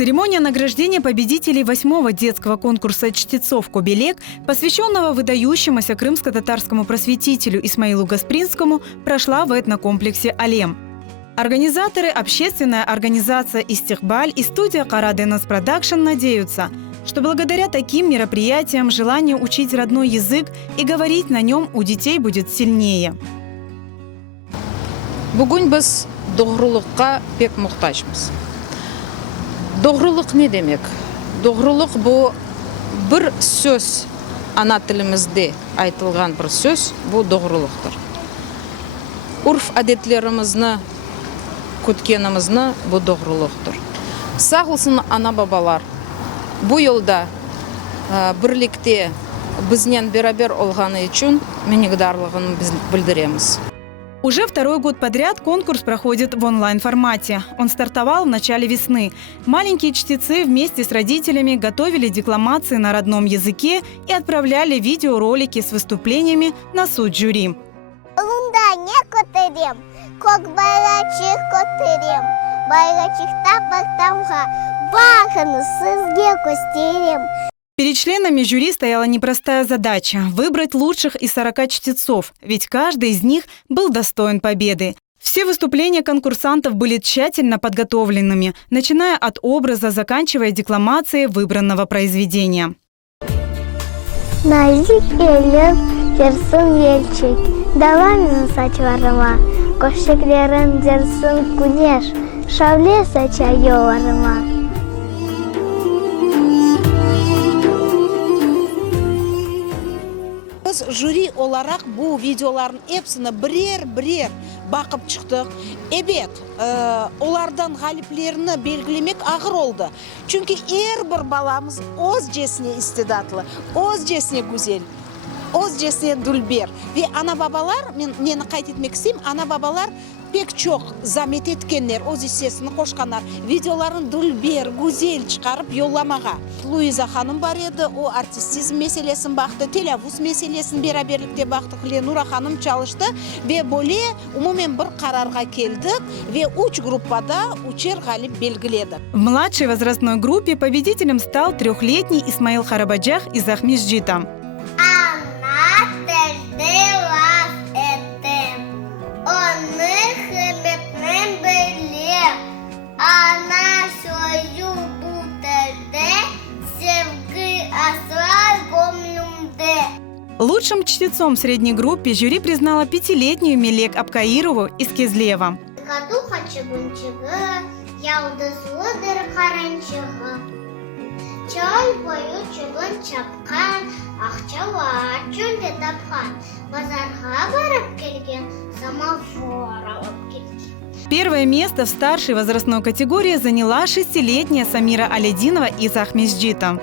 Церемония награждения победителей 8-го детского конкурса чтецов «Кобелек», посвященного выдающемуся крымско-татарскому просветителю Исмаилу Гаспринскому, прошла в этнокомплексе «Алем». Организаторы, общественная организация «Истихбаль» и студия «Караденас Продакшн» надеются, что благодаря таким мероприятиям желание учить родной язык и говорить на нем у детей будет сильнее. Бүгін біз doğrulukқа пек мұқтажмыз. Doğruluk ne demek? Doğruluk bu bir söz, ana tilimizde айтылған bir söz, bu doğruluqtır. Urf adetlerimizni, kütkenimizni bu doğruluqtır. Sağ olsun ana babalar, bu yolda birlikte bizden beraber olğаны için minnettarlığını biz bildiremiz. Уже второй год подряд конкурс проходит в онлайн-формате. Он стартовал в начале весны. Маленькие чтецы вместе с родителями готовили декламации на родном языке и отправляли видеоролики с выступлениями на суд жюри. Перед членами жюри стояла непростая задача – выбрать лучших из 40 чтецов, ведь каждый из них был достоин победы. Все выступления конкурсантов были тщательно подготовленными, начиная от образа, заканчивая декламацией выбранного произведения. Nazik elif, jersin yelçik, davanın saçlarıma, koşuklarım jersin güneş, şavle saça yollarıma. Biz jüri olarak bu videoların hepsini birer bakıp çıktık. Evet, onlardan galiplerini belirlemek ağır oldu. Çünkü her bir balamız özcesine istidatlı, özcesine güzel, özcesine dülber. Ve ana babalar, neni kayıt etmek isteyeyim, ana babalar pek çok zahmet etkenler, öz hissesini koşkanlar, videoların dülber, güzel çıkarıp yollamağa. Luiza Hanım var edi, o artistizm meselesini baktı, telaffuz meselesini beraberlikte baktık, Lenura Hanım çalıştı ve böyle umumen bir kararga geldik ve 3 gruppada 3'er galip belgiledi. В младшей возрастной группе победителем стал 3-летний Исмаил Харабаджах из Ахмесджита. Лучшим чтецом в средней группе жюри признала 5-летнюю Мелек Абкаирову из Кезлева. Первое место в старшей возрастной категории заняла 6-летняя Самира Алядинова из Ахмесджита.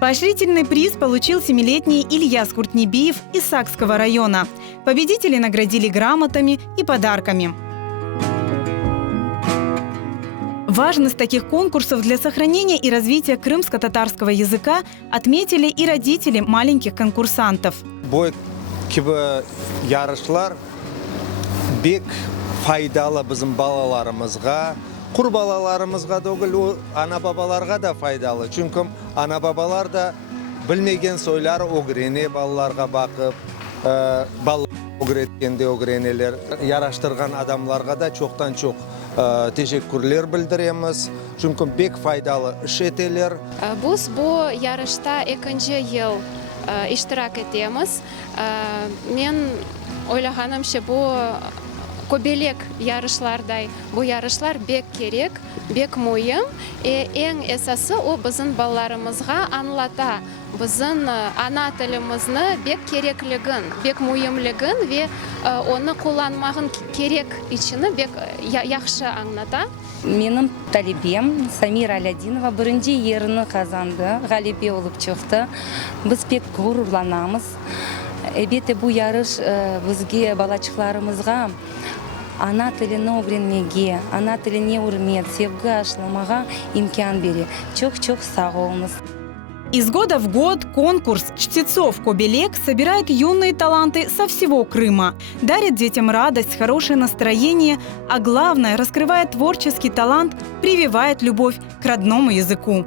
Поощрительный приз получил 7-летний Ильяс Куртнебиев из Сакского района. Победителей наградили грамотами и подарками. Важность таких конкурсов для сохранения и развития крымско-татарского языка отметили и родители маленьких конкурсантов. Bu gibi yarışlar bek faydalı bizim balalarımızga, kurbalalarımızga değil, o ana babalarga da faydalı. Çünkü ana babalar da bilmegen soyları öğrene, balalarga bakıp, balalar öğretkende öğreneler. Yaraştırgan adamlarga da çoktan çok teşekkürler bildiremiz. Çünkü bek faydalı iş eteler. Biz bu yarışta ikinci yıl iştirak etemiz. Men ойлағанымша bu Кобелек yarışlarday bu yarışlar bek керек, bek muhim. En esası o bizim balalarımızga anlata. Bizim ana tilimizni bek kerekligin, bek muhimligin ve onu kullanmağın керек içini bek yaxşı anlata. Менің талибем Самира Алядинова бірінші еріні қазанды, ғалибе болып чықты. Біз пек ғұрурланамыз. Әлбетте бұл ярыш бізге балачықларымызға ана тилини öğrenmege, ана тилине урмет, sevgi ашламага имкан бере. Çok sağ olunuz. Из года в год конкурс «Чтецов Кобелек» собирает юные таланты со всего Крыма, дарит детям радость, хорошее настроение, а главное, раскрывает творческий талант, прививает любовь к родному языку.